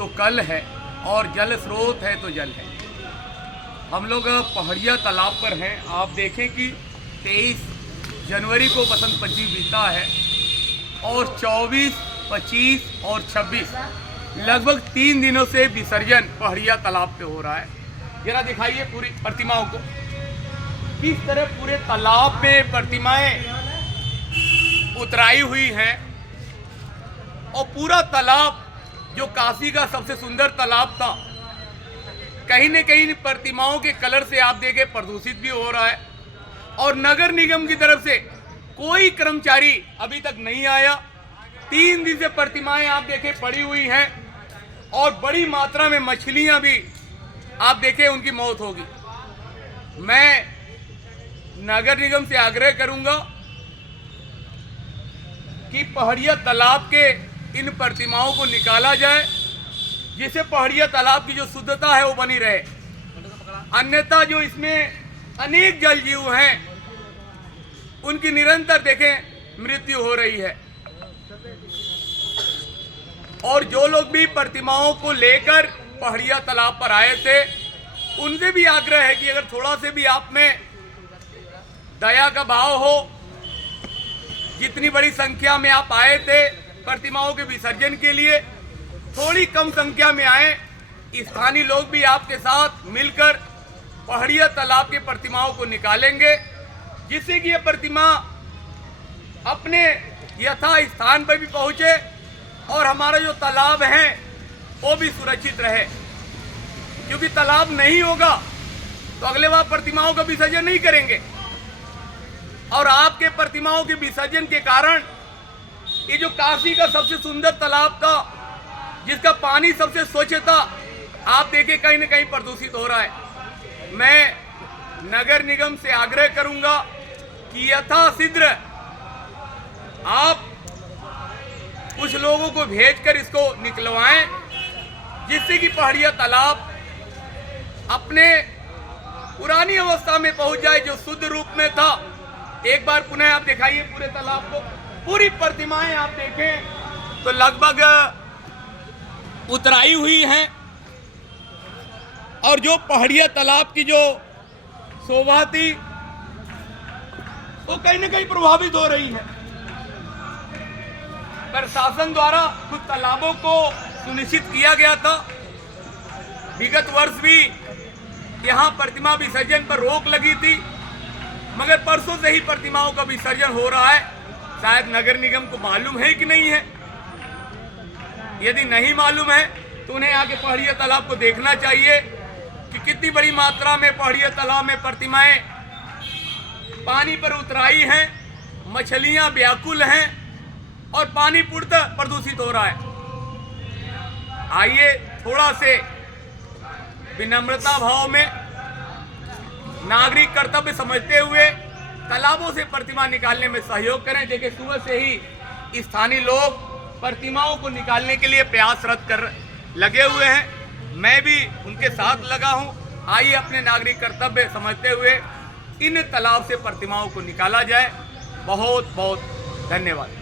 तो कल है, और जल स्रोत है तो जल है। हम लोग पहाड़िया तालाब पर हैं। आप देखें कि 23 जनवरी को बसंत पंचमी बीता है और 24, 25 और 26 लगभग 3 दिनों से विसर्जन पहाड़िया तालाब पे हो रहा है। जरा दिखाइए पूरी प्रतिमाओं को, किस तरह पूरे तालाब में प्रतिमाएं उतराई हुई हैं, और पूरा तालाब जो काशी का सबसे सुंदर तालाब था, कहीं न कहीं प्रतिमाओं के कलर से आप देखें प्रदूषित भी हो रहा है। और नगर निगम की तरफ से कोई कर्मचारी अभी तक नहीं आया। 3 दिन से प्रतिमाएं आप देखें पड़ी हुई हैं, और बड़ी मात्रा में मछलियां भी आप देखें उनकी मौत होगी। मैं नगर निगम से आग्रह करूंगा कि पहाड़िया तालाब के इन प्रतिमाओं को निकाला जाए, जिससे पहाड़िया तालाब की जो शुद्धता है वो बनी रहे। अन्यथा जो इसमें अनेक जल जीव हैं उनकी निरंतर देखें मृत्यु हो रही है। और जो लोग भी प्रतिमाओं को लेकर पहाड़िया तालाब पर आए थे, उनसे भी आग्रह है कि अगर थोड़ा से भी आप में दया का भाव हो, जितनी बड़ी संख्या में आप आए थे प्रतिमाओं के विसर्जन के लिए, थोड़ी कम संख्या में आए। स्थानीय लोग भी आपके साथ मिलकर पहाड़िया तालाब के प्रतिमाओं को निकालेंगे, जिससे कि ये प्रतिमा अपने यथा स्थान पर भी पहुंचे और हमारा जो तालाब है वो भी सुरक्षित रहे। क्योंकि तालाब नहीं होगा तो अगले बार प्रतिमाओं का विसर्जन नहीं करेंगे, और आपके प्रतिमाओं के विसर्जन के कारण ये जो काशी का सबसे सुंदर तालाब था, जिसका पानी सबसे स्वच्छ था, आप देखें कहीं न कहीं प्रदूषित हो रहा है। मैं नगर निगम से आग्रह करूंगा कि यथाशीघ्र आप कुछ लोगों को भेजकर इसको निकलवाएं, जिससे कि पहाड़िया तालाब अपने पुरानी अवस्था में पहुंच जाए, जो शुद्ध रूप में था। एक बार पुनः आप दिखाइए पूरे तालाब को, पूरी प्रतिमाएं आप देखें तो लगभग उतराई हुई हैं, और जो पहाड़िया तालाब की जो शोभा थी वो कहीं न कहीं प्रभावित हो रही है। प्रशासन द्वारा कुछ तालाबों को सुनिश्चित किया गया था। विगत वर्ष भी यहाँ प्रतिमा विसर्जन पर रोक लगी थी, मगर परसों से ही प्रतिमाओं का विसर्जन हो रहा है। शायद नगर निगम को मालूम है कि नहीं है। यदि नहीं मालूम है तो उन्हें आके पहाड़िया तालाब को देखना चाहिए कि कितनी बड़ी मात्रा में पहाड़िया तालाब में प्रतिमाएं पानी पर उतराई हैं, मछलियां व्याकुल हैं, और पानी पूर्णतः प्रदूषित हो रहा है। आइए थोड़ा से विनम्रता भाव में, नागरिक कर्तव्य समझते हुए तालाबों से प्रतिमा निकालने में सहयोग करें। देखिए सुबह से ही स्थानीय लोग प्रतिमाओं को निकालने के लिए प्रयासरत कर लगे हुए हैं। मैं भी उनके साथ लगा हूं। आइए अपने नागरिक कर्तव्य समझते हुए इन तालाब से प्रतिमाओं को निकाला जाए। बहुत बहुत धन्यवाद।